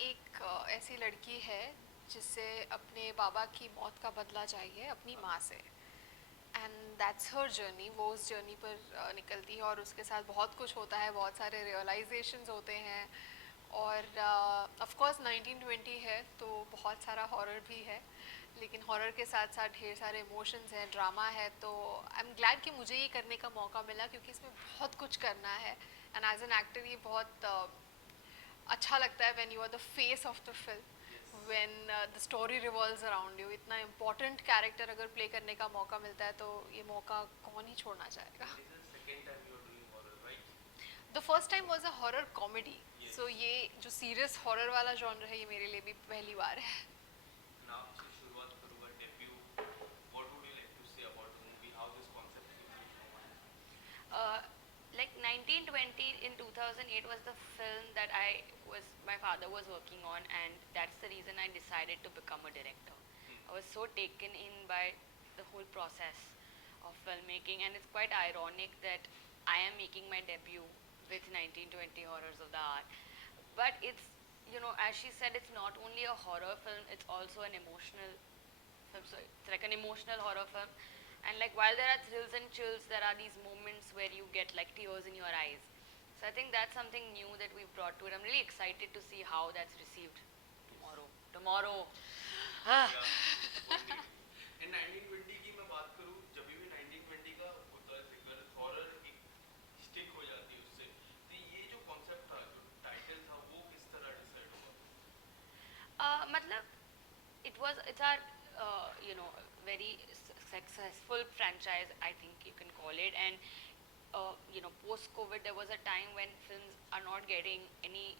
एक ऐसी लड़की है जिसे अपने बाबा की मौत का बदला चाहिए अपनी माँ से। And that's her journey. वो उस जर्नी पर निकलती है और उसके साथ बहुत कुछ होता है, बहुत सारे रियलाइजेशंस होते हैं। और ऑफ कोर्स 1920 है तो बहुत सारा हॉरर भी है, लेकिन हॉरर के साथ साथ ढेर सारे इमोशंस हैं, ड्रामा है। तो आई एम ग्लैड कि मुझे ये करने का मौका मिला, क्योंकि इसमें बहुत कुछ करना है। एंड एज एन एक्टर ये बहुत अच्छा लगता है when you are the face of the film, when the story revolves around you. इतना इम्पोर्टेंट कैरेक्टर अगर प्ले करने का मौका मिलता है तो ये मौका कौन ही छोड़ना चाहेगा। The first time was a horror comedy, so ये जो सीरियस हॉरर वाला जॉनर है ये मेरे लिए भी पहली बार है। Uh, like 1920 in 2008 was the film that my father was working on, and that's the reason I decided to become a director. I was so taken in by the whole process of filmmaking, and it's quite ironic that I am making my debut with 1920 Horrors of the Art. But it's, as she said, it's not only a horror film, it's also an emotional film. So it's like an emotional horror film. And like while there are thrills and chills, there are these moments where you get like tears in your eyes. So I think that's something new that we've brought to it. I'm really excited to see how that's received tomorrow. Tomorrow. Ah. इन 1920 की मैं बात करूं, जब भी 1920 का होता है जिक्र, हॉरर एक स्टिक हो जाती है उससे। तो ये जो कॉन्सेप्ट था, जो टाइटल था, वो किस तरह डिसाइड हुआ? मतलब it's our very successful franchise, I think you can call it. And post COVID there was a time when films are not getting any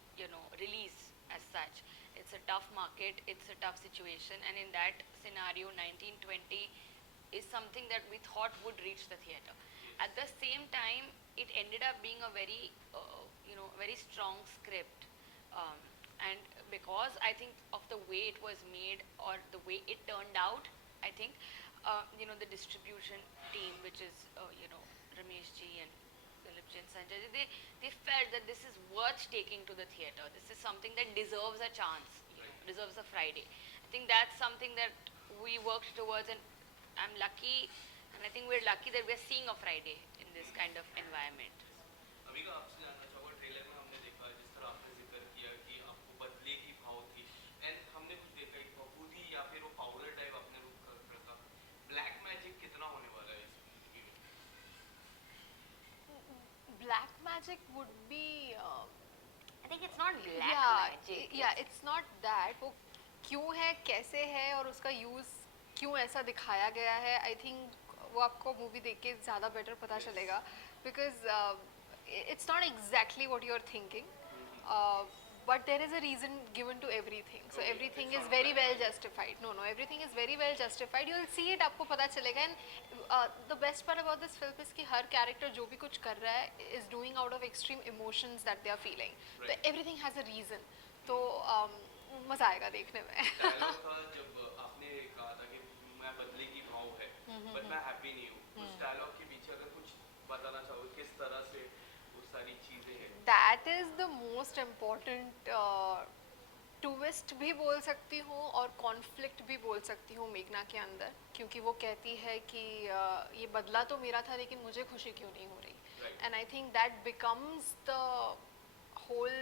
release as such. It's a tough market, it's a tough situation, and in that scenario 1920 is something that we thought would reach the theater. At the same time, it ended up being a very very strong script. And because I think of the way it was made or the way it turned out, I think the distribution team, which is Ramesh ji and Philip ji and Sanjay ji, they felt that this is worth taking to the theater. This is something that deserves a chance, deserves a Friday. I think that's something that we worked towards, and I'm lucky, and I think we're lucky that we're seeing a Friday in this kind of environment. अभी का आपसे जानना चाहूँगा, ट्रेलर में हमने देखा जिस तरह आपने जिक्र किया कि आपको बदले की भाव थी, एंड हमने कुछ देखा एक बहू थी या फिर वो पाउडर टाइप आपने रूप कर रखा। ब्लैक मैजिक कितना होने वाला है इस मूवी में? Black magic would be I think it's not black या magic. या इट्स नॉट दैट। वो क्यों है, कैसे है और उसका यूज़ क्यों ऐसा दिखाया गया है, आई थिंक वो आपको मूवी देख के ज़्यादा बेटर पता चलेगा। Because it's not exactly what you are thinking, but there is a reason given to everything, so Okay, everything it's is not very black well magic. justified. No, everything is very well justified. You'll see it, आपको पता चलेगा। And the best part about this film is कि हर character जो भी कुछ कर रहा है is doing out of extreme emotions that they are feeling. तो Right. everything has a reason. तो मज़ा आएगा देखने में। डायलॉग था जब आपने कहा था कि मैं बदले की भाव है, बट मैं हैप्पी नहीं हूँ। उस डायलॉग के पीछे अगर कुछ बताना चाहोगे, किस तरह से वो सारी चीजें हैं? That is the most important twist भी बोल सकती हूँ और कॉन्फ्लिक्ट भी बोल सकती हूँ मेघना के अंदर, क्योंकि वो कहती है कि ये बदला तो मेरा था लेकिन मुझे खुशी क्यों नहीं हो रही। Right. And I think that becomes the whole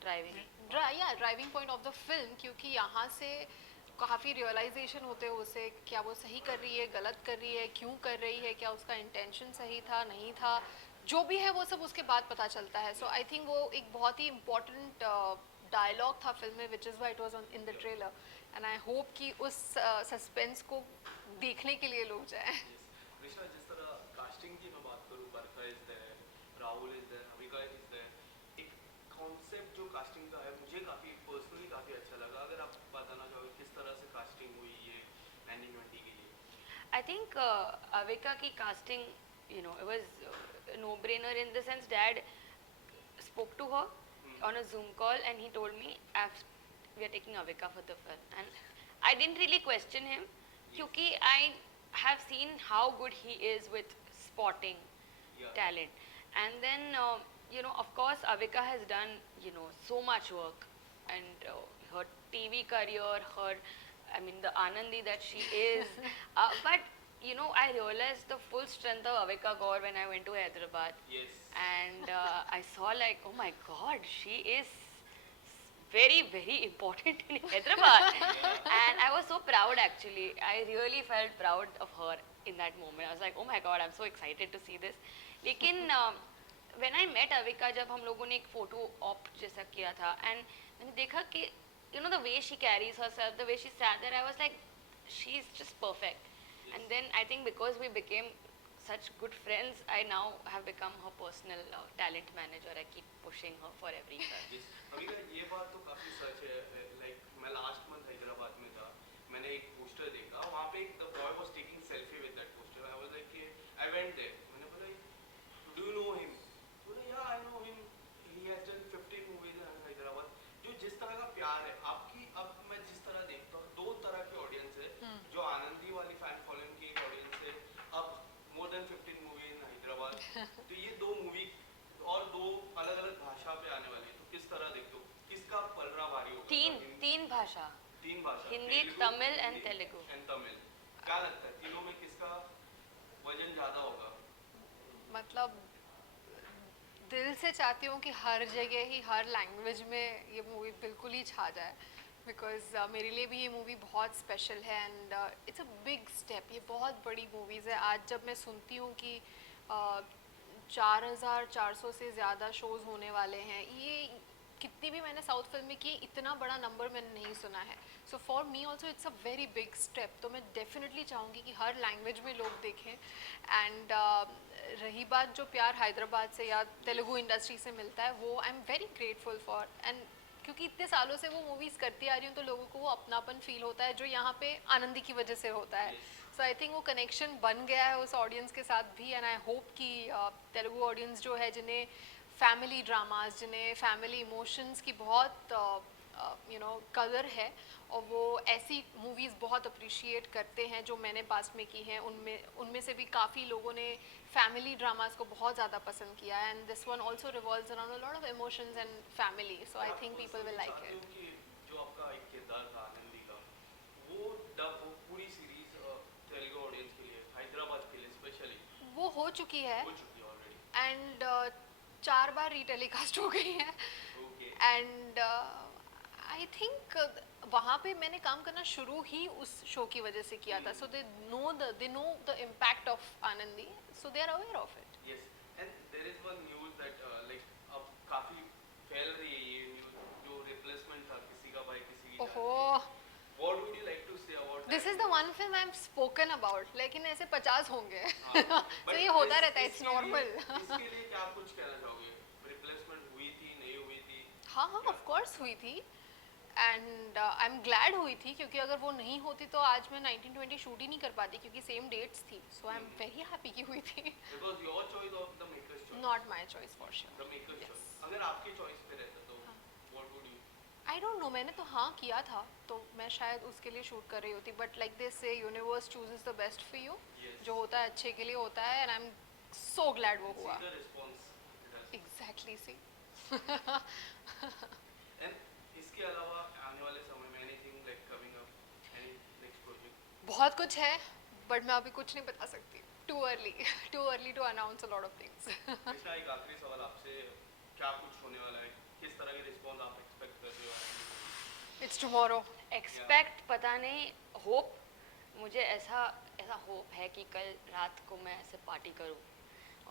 driving point of the film, क्योंकि यहाँ से काफ़ी रियलाइजेशन होते हैं उसे, क्या वो सही कर रही है, गलत कर रही है, क्यों कर रही है, क्या उसका इंटेंशन सही था नहीं था, जो भी है वो सब उसके बाद पता चलता है। सो आई थिंक वो एक बहुत ही इम्पोर्टेंट डायलॉग था फिल्म में, which is why it was in the trailer. And I hope कि उस सस्पेंस को देखने के लिए लोग जाएं। ऋषा, जिस तरह कास्टिंग की मैं बात करूँ, Barkha is there, Rahul is there, Avika is there, एक कॉन्सेप्ट जो कास्टिंग का है मुझे काफ़ी पर्सनली काफ़ी अच्छा लगा। अगर आप बताना चाहोगे किस तरह से कास्टिंग हुई ये 1920 के लिए? I think Avika ki casting, it was a no-brainer in the sense Dad spoke to her on a Zoom call and he told me, we are taking Avika for the film. And I didn't really question him, because I have seen how good he is with spotting Yeah. talent. And then, of course, Avika has done, so much work and her TV career, her, I mean, the Anandi that she is. But you know, I realized the full strength of Avika Gaur when I went to Hyderabad, Yes. and I saw like, oh my God, she is very, very important in Hyderabad. And I was so proud actually. I really felt proud of her in that moment. I was like, oh my God, I'm so excited to see this. लेकिन when I met Avika, जब हम लोगों ने एक photo op जैसा किया था, and मैंने देखा कि you know the way she carries herself, the way she sat there, I was like, she's just perfect. And then I think because we became such good friends, I now have become her personal talent manager. I keep pushing her for every film. Yes. अभी का ये बात तो काफी सच है. लाइक मैं last month Hyderabad में था. मैंने एक पोस्टर देखा. वहाँ पे एक the boy was taking selfie with that poster. I was like I went there. मैंने बोला डू यू नो हिम? बोला yeah I know him. He has done 15 movies in Hyderabad. जो जिस तरह का प्यार है आपकी, अब मैं जिस तरह देखता हूँ, दो तरह की ऑडियंस है. जो आनंदी वाली फैन फॉलोइंग की एक ऑडियंस है. अब मोर देन 15 मूवी इन हैदराबाद. तो ये दो मूवी और दो अलग अलग भाषा पे आने वाली है. तो किस तरह देखते हो किसका पलड़ा भारी होगा? तीन भाषा, तीन भाषा, हिंदी, तमिल and तेलुगु. तमिल. क्या लगता है तीनों में किसका वजन ज्यादा होगा? मतलब दिल से चाहती हूँ कि हर जगह ही हर लैंग्वेज में ये मूवी बिल्कुल ही छा जाए, बिकॉज मेरे लिए भी ये मूवी बहुत स्पेशल है and it's a big step. ये बहुत बड़ी मूवीज़ है. आज जब मैं सुनती हूँ कि 4400 से ज़्यादा शोज़ होने वाले हैं, ये कितनी भी मैंने साउथ फिल्म में की, इतना बड़ा नंबर मैंने नहीं सुना है. So for me also it's a very big step. तो मैं डेफिनेटली चाहूँगी कि हर लैंग्वेज में लोग देखें. एंड रही बात जो प्यार हैदराबाद से या तेलुगु इंडस्ट्री से मिलता है, वो I am very grateful for. And क्योंकि इतने सालों से वो मूवीज़ करती आ रही हूँ, तो लोगों को वो अपनापन फील होता है जो यहाँ पे आनंदी की वजह से होता है. सो आई थिंक वो कनेक्शन बन गया है उस ऑडियंस के साथ भी. एंड आई होप कि तेलुगु ऑडियंस जो है, जिन्हें फैमिली ड्रामास, जिन्हें फैमिली इमोशंस की बहुत कदर है, और वो ऐसी मूवीज़ बहुत अप्रिशिएट करते हैं जो मैंने पास में की हैं, उनमें से भी काफ़ी लोगों ने फैमिली ड्रामास को बहुत ज़्यादा पसंद किया है. And this one also revolves around a lot of emotions and family. So I think people will like it. जो आपका एक किरदार था आनंदी का, वो डब वो पूरी सीरीज तेलुगु ऑडियंस के लिए, हैदराबाद के लिए स्पेशली वो हो चुकी है हो चुकी है ऑलरेडी. एंड 4 बार रीटेलीकास्ट हो गई है. ओके. एंड आई थिंक वहाँ पे मैंने काम करना शुरू ही उस शो की वजह से किया था. So they know the impact of Anandi, so they are aware of it. Yes, and there is one news that like अब काफी फैल रही है ये न्यूज, जो रिप्लेसमेंट था किसी का भाई किसी की ओहो, जान. What would you like to say about this that? Is the one film I am spoken about. लेकिन ऐसे 50 होंगे. हाँ, तो but ये होता रहता है, इट्स इसके लिए- नॉर्मल. इसके लिए क्या कुछ कहना चाहोगे? रिप्लेसमेंट हुई थी, नहीं हुई थी? हाँ हाँ, ऑफ कोर्स हुई थी. एंड आई एम ग्लैड हुई थी, क्योंकि अगर वो नहीं होती तो आज मैं 1920 शूट ही नहीं कर पाती, क्योंकि सेम डेट्स थी. सो आई एम वेरी हैप्पी कि हुई थी. It was your choice or the maker's choice? Not my choice for sure. The maker's Yes. choice. अगर आपके चॉइस पे रहता तो what would you? I don't know, मैंने तो हाँ किया था, तो मैं शायद उसके लिए शूट कर रही होती. बट लाइक दिस से universe chooses the best for you. Yes. जो होता है अच्छे के लिए होता है. And I am so glad वो हुआ. See the response it has. Exactly see. And इसके अलावा आने वाले समय में anything like coming up, any next project? बहुत कुछ है, बट मैं अभी कुछ नहीं बता सकती. Too early to announce a lot of things. Krishna, एक आखिरी सवाल आपसे, क्या कुछ होने वाला है? किस तरह की रिस्पॉन्स आप एक्सपेक्ट कर रहे हो? It's tomorrow. एक्सपेक्ट पता नहीं, होप, मुझे ऐसा होप है कि कल रात को मैं ऐसे पार्टी करूं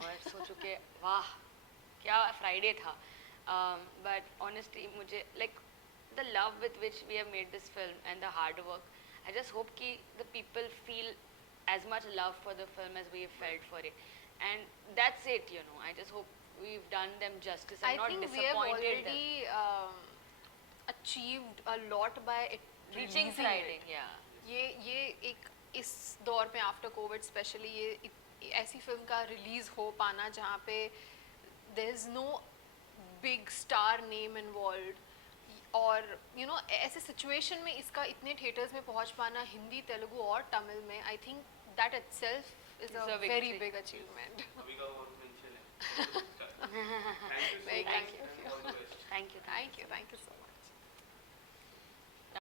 और सोचूं कि वाह क्या फ्राइडे था. बट ऑनेस्टली मुझे like the love with which we have made this film and the hard work, I just hope कि the people feel as much love for the film as we have felt for it, and that's it, you know. I just hope we've done them justice and I not think we have disappointed them. already achieved a lot by it Reaching releasing Friday, it. yeah. ये एक इस दौर में after Covid specially ये ऐसी फिल्म का रिलीज हो पाना जहाँ पे there is no big star name involve, और यू नो ऐसे सिचुएशन में इसका इतने थिएटर्स में पहुँच पाना, हिंदी, तेलुगु और तमिल में, आई think that itself is It's a a very victory. Big achievement. अभी का और मेंशन है. Thank you so Thank much you. and all the best. Thank you. Thank you so much.